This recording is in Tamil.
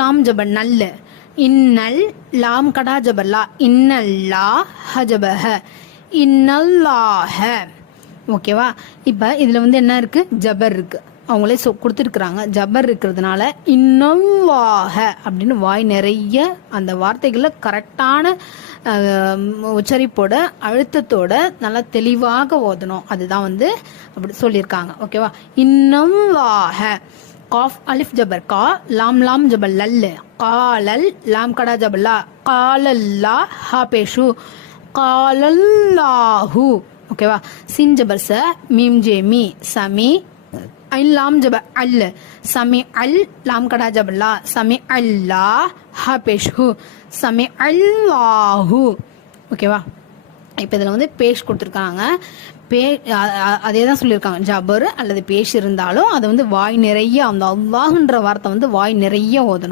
லாம் ஜப நல்ல இன்னல் லாம் கடா ஜபல்லா இன்னல்லா ஹஜபஹ இன்னல்லாஹ ஓகேவா இப்போ இதில் வந்து என்ன இருக்குது ஜபர் இருக்குது அவங்களே சொ கொடுத்துருக்குறாங்க. ஜபர் இருக்கிறதுனால இன்னல்லாஹ அப்படின்னு வாய் நிறைய அந்த வார்த்தைகளை கரெக்டான உச்சரிப்போட அழுத்தத்தோட நல்லா தெளிவாக ஓதணும். அதுதான் வந்து அப்படி சொல்லியிருக்காங்க. ஓகேவா இன்னல்லாஹ காஃப் அலிஃப் ஜபர் கா லாம் லாம் ஜபல் லல் காலல் லாம் கடா ஜபல்லா காலல்லா ஹா பேஷு காலல்லாஹு ஓகேவா சின் ஜபர் ச மீம் ஜே மீ சமி ஐன் லாம் ஜப அல் சமி அல் லாம் கடா ஜபல்லா சமி அல்லா ஹா பேஷு சமி அல்லாஹு ஓகேவா இப்போ இதில் வந்து பேஷ் கொடுத்துருக்காங்க. பே அதே தான் சொல்லியிருக்காங்க. ஜபர் அல்லது பேஷ் இருந்தாலும் அதை வந்து வாய் நிறைய அந்த அல்லாஹ்ன்ற வார்த்தை வந்து வாய் நிறைய ஓதணும்.